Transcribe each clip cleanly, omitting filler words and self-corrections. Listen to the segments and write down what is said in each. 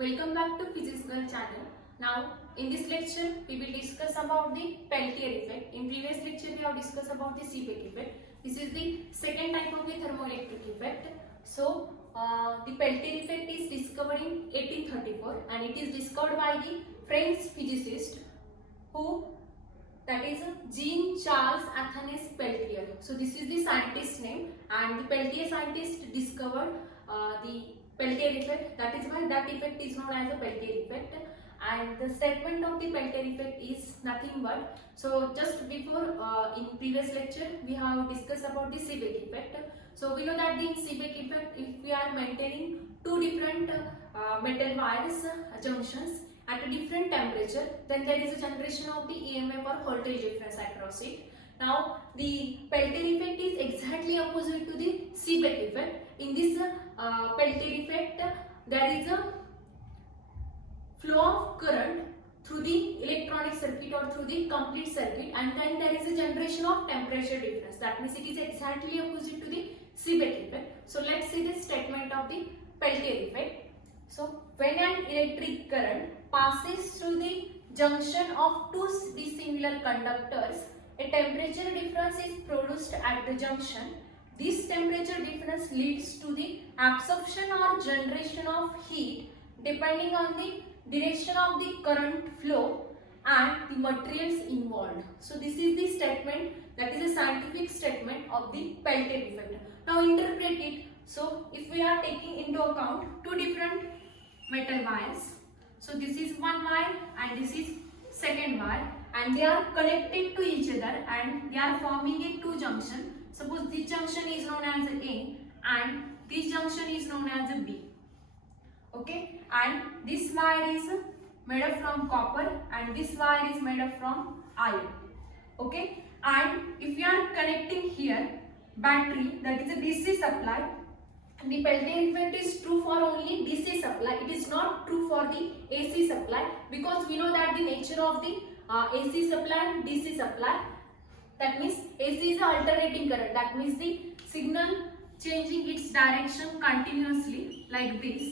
Welcome back to Physics Girl channel. Now in this lecture we will discuss about the Peltier effect. In previous lecture we have discussed about the Seebeck effect. This is the second type of the thermoelectric effect. So the Peltier effect is discovered in 1834 and it is discovered by the French physicist who, that is Jean-Charles Athanas Peltier. So this is the scientist name, and the Peltier scientist discovered the Peltier effect. That is why that effect is known as the Peltier effect. And the statement of the Peltier effect is nothing but, so just before in previous lecture we have discussed about the Seebeck effect. So we know that the Seebeck effect, if we are maintaining two different metal wires junctions at a different temperature, then there is a generation of the EMF or voltage difference across it. Now the Peltier effect is exactly opposite to the Seebeck effect. In this Peltier effect, there is a flow of current through the electronic circuit or through the complete circuit, and then there is a generation of temperature difference. That means it is exactly opposite to the Seebeck effect. So let's see the statement of the Peltier effect. So when an electric current passes through the junction of two dissimilar conductors, a temperature difference is produced at the junction. This temperature difference leads to the absorption or generation of heat depending on the direction of the current flow and the materials involved. So this is the statement, that is a scientific statement of the Peltier effect. Now interpret it. So if we are taking into account two different metal wires, so this is one wire and this is second wire, and they are connected to each other and they are forming a two junction. Suppose this junction is known as A and this junction is known as B. Okay, and this wire is made up from copper and this wire is made up from iron. Okay, and if you are connecting here battery, that is a DC supply, the Peltier effect is true for only DC supply. It is not true for the AC supply, because we know that the nature of the AC supply and DC supply, that means AC is alternating current, that means the signal changing its direction continuously like this,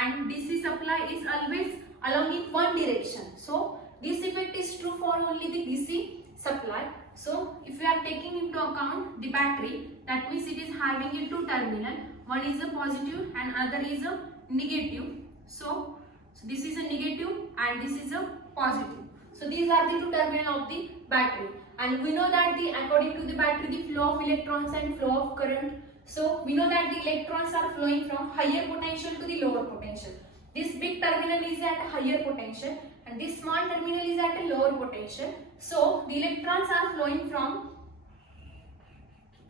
and DC supply is always along in one direction. So this effect is true for only the DC supply. So if we are taking into account the battery, that means it is having a two terminal, one is a positive and other is a negative. So this is a negative and this is a positive. So these are the two terminals of the battery, and we know that according to the battery, the flow of electrons and flow of current. So we know that the electrons are flowing from higher potential to the lower potential. This big terminal is at a higher potential and this small terminal is at a lower potential. So the electrons are flowing from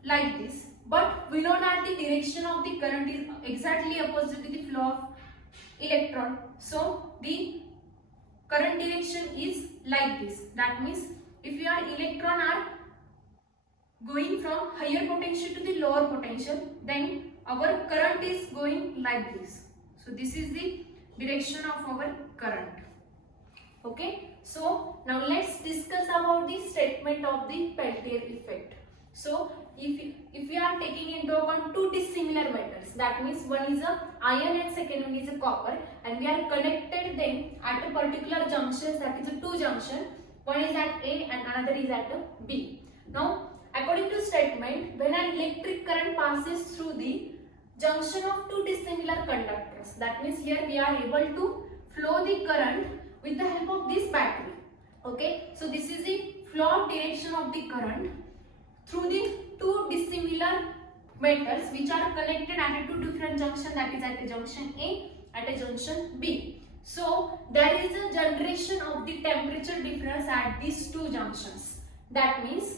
like this, but we know that the direction of the current is exactly opposite to the flow of electron. So the current direction is like this. That means if your electron are going from higher potential to the lower potential, then our current is going like this. So this is the direction of our current. Okay, so now let's discuss about the statement of the Peltier effect. So if we are taking into account two dissimilar metals, that means one is a iron and second one is a copper, and we are connected them at a particular junction, that is a two junction, one is at A and another is at B. Now according to statement, when an electric current passes through the junction of two dissimilar conductors, that means here we are able to flow the current with the help of this battery. Okay, so this is the flow direction of the current through the two dissimilar metals which are connected at a two different junction, that is at a junction A, at a junction B. So there is a generation of the temperature difference at these two junctions. That means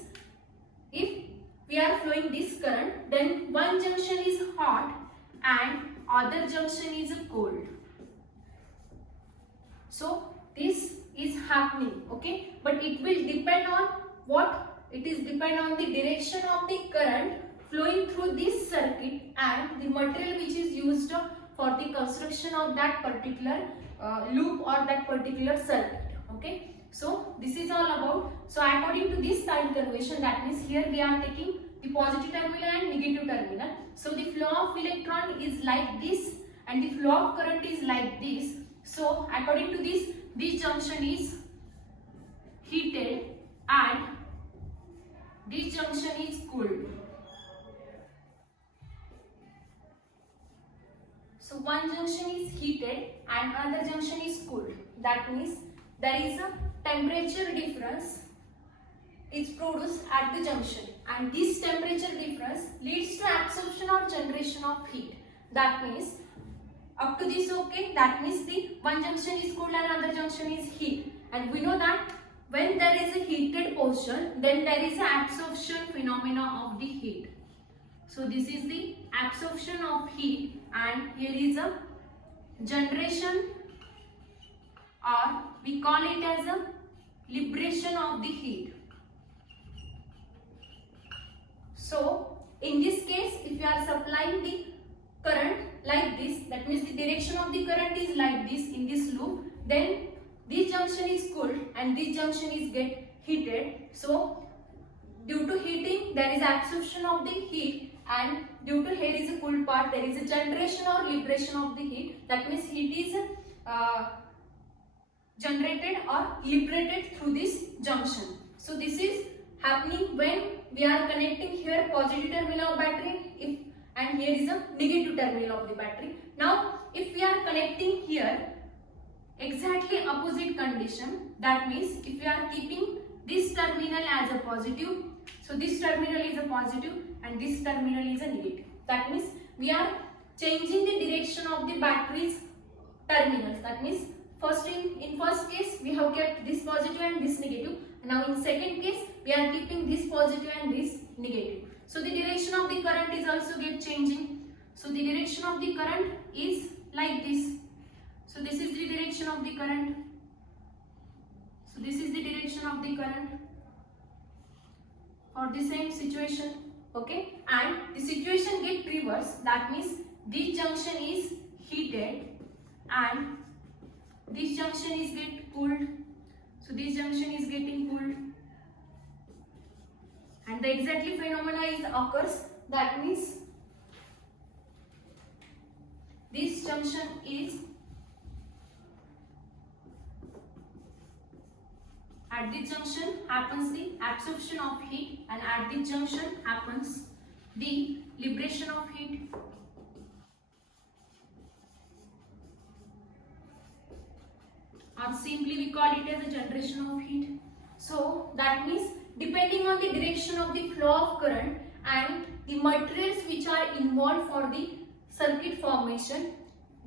if we are flowing this current, then one junction is hot and other junction is cold. So this is happening, okay, but it will depend on what? It is depend on the direction of the current flowing through this circuit and the material which is used for the construction of that particular loop or that particular circuit. Okay, so this is all about. So according to this sign convention, that means here we are taking the positive terminal and negative terminal. So the flow of electron is like this and the flow of current is like this. So according to this junction is heated and this junction is cooled. So one junction is heated and another junction is cooled. That means there is a temperature difference is produced at the junction, and this temperature difference leads to absorption or generation of heat. That means up to this, okay, that means the one junction is cooled and another junction is heat, and we know that when there is a heated portion, then there is an absorption phenomena of the heat. So this is the absorption of heat, and here is a generation, or we call it as a liberation of the heat. So in this case, if you are supplying the current like this, that means the direction of the current is like this in this loop, then this junction is cooled and this junction is get heated. So due to heating there is absorption of the heat, and due to here is a cool part, there is a generation or liberation of the heat. That means heat is generated or liberated through this junction. So this is happening when we are connecting here positive terminal of battery and here is a negative terminal of the battery. Now if we are connecting here exactly opposite condition, that means if we are keeping this terminal as a positive, so this terminal is a positive and this terminal is a negative. That means we are changing the direction of the battery's terminals. That means in first case we have kept this positive and this negative. Now in second case we are keeping this positive and this negative. So the direction of the current is also get changing. So the direction of the current is like this. So this is the direction of the current. So this is the direction of the current for the same situation. Okay, and the situation get reversed. That means this junction is heated and this junction is get cooled. So this junction is getting cooled, and the exactly phenomena is occurs. That means this junction is at this junction happens the absorption of heat, and at this junction happens the liberation of heat. Or simply we call it as a generation of heat. So that means depending on the direction of the flow of current and the materials which are involved for the circuit formation,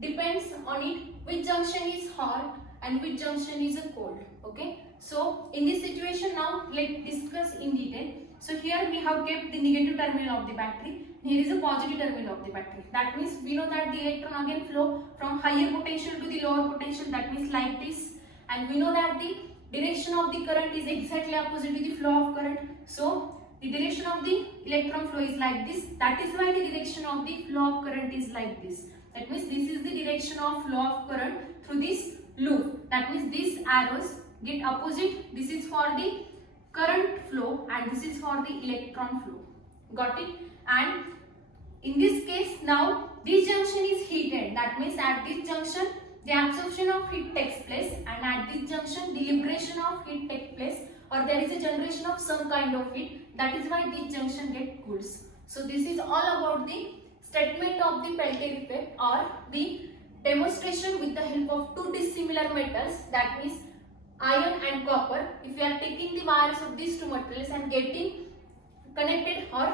depends on it which junction is hot and which junction is cold. Okay, so in this situation now let's discuss in detail. So here we have kept the negative terminal of the battery, here is a positive terminal of the battery. That means we know that the electron again flow from higher potential to the lower potential, that means like this, and we know that the direction of the current is exactly opposite to the flow of current. So the direction of the electron flow is like this. That is why the direction of the flow of current is like this. That means this is the direction of flow of current through this loop. That means these arrows get opposite. This is for the current flow and this is for the electron flow. Got it? And in this case now this junction is heated. That means at this junction the absorption of heat takes place, and at this junction the liberation of heat takes place, or there is a generation of some kind of heat. That is why this junction get cools. So this is all about the statement of the Peltier effect, or the demonstration with the help of two dissimilar metals, that means iron and copper. If you are taking the wires of these two materials and getting connected or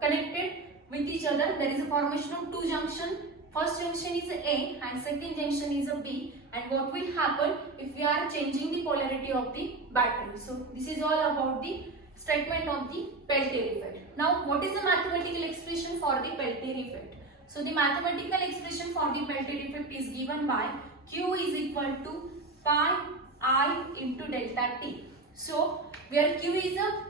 connected with each other, there is a formation of two junctions. First junction is A and second junction is a B, and what will happen if we are changing the polarity of the battery. So this is all about the statement of the Peltier effect. Now what is the mathematical expression for the Peltier effect? So the mathematical expression for the Peltier effect is given by Q is equal to pi I into delta T. So where Q is a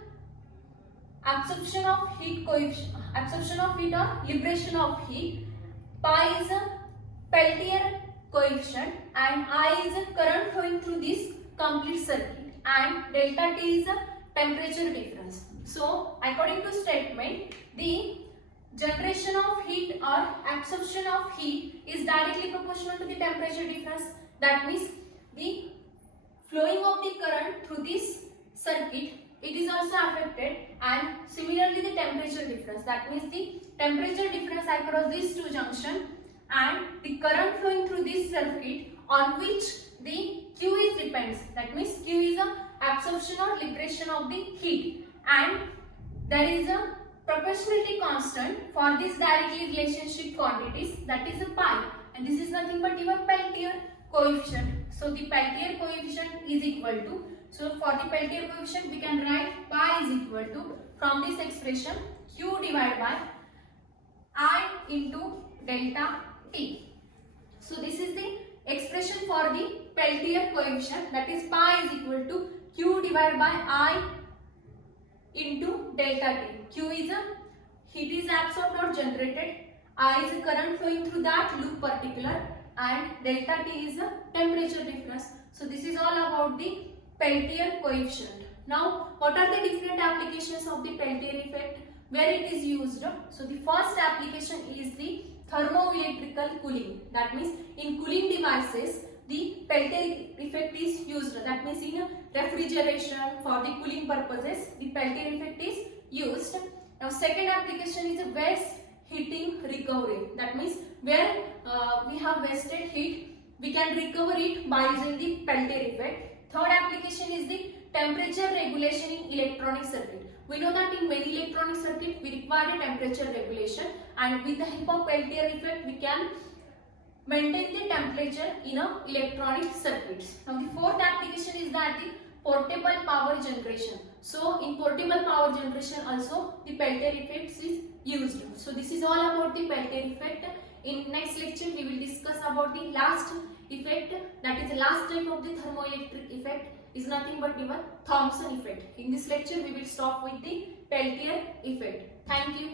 absorption of heat coefficient, absorption of heat or liberation of heat, pi is a Peltier coefficient, and I is a current flowing through this complete circuit, and delta T is a temperature difference. So according to statement, the generation of heat or absorption of heat is directly proportional to the temperature difference. That means the flowing of the current through this circuit, it is also affected, and similarly the temperature difference, that means the temperature difference across these two junctions and the current flowing through this circuit on which the Q is depends, that means Q is a absorption or liberation of the heat, and there is a proportionality constant for this directly relationship quantities, that is a pi, and this is nothing but your Peltier coefficient. So the Peltier coefficient is equal to, so for the Peltier coefficient we can write pi is equal to, from this expression, Q divided by I into delta T. So this is the expression for the Peltier coefficient, that is pi is equal to Q divided by I into delta T. Q is a heat is absorbed or generated, I is a current flowing through that loop particular, and delta T is a temperature difference. So this is all about the Peltier coefficient. Now what are the different applications of the Peltier effect, where it is used? So the first application is the thermoelectrical cooling, that means in cooling devices the Peltier effect is used, that means in refrigeration for the cooling purposes the Peltier effect is used. Now second application is a waste heating recovery, that means where we have wasted heat, we can recover it by using the Peltier effect. Third application is the temperature regulation in electronic circuit. We know that in many electronic circuit we require a temperature regulation, and with the help of Peltier effect we can maintain the temperature in a electronic circuits. Now the fourth application is that the portable power generation. So in portable power generation also the Peltier effect is used. So this is all about the Peltier effect. In next lecture we will discuss about the last effect, that is the last type of the thermoelectric effect is nothing but your Thomson effect. In this lecture we will stop with the Peltier effect. Thank you.